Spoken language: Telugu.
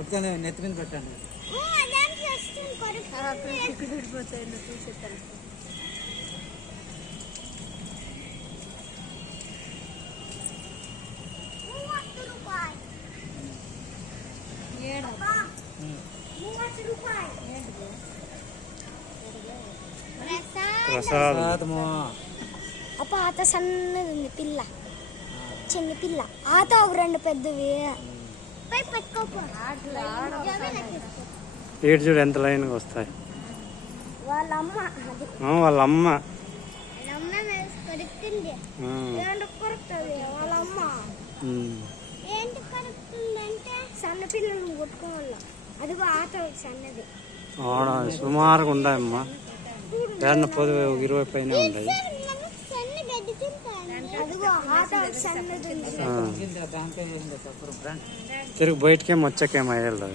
కొట్టుకొని నెత్తి మీద పెట్టండి. ప్రసాదము అప్ప ఆత సన్నది ఉంది పిల్ల, చిన్న పిల్ల ఆత ఒక రెండు పెద్దవి. ఏడు చూడు ఎంత లైన్గా వస్తాయి. వాళ్ళ అమ్మ వాళ్ళ అమ్మ వాళ్ళ అమ్మ ఏంటి కడుపుతుందంటే సన్న పిల్లలు కొట్టుకోవాల. అదిగో ఆత సన్నది సుమారుగా ఉండాయమ్మా. ఏడన 10-20 పైన ఉంటాయి. తిరిగి బయటకేం వచ్చాకేమో అయ్యేది.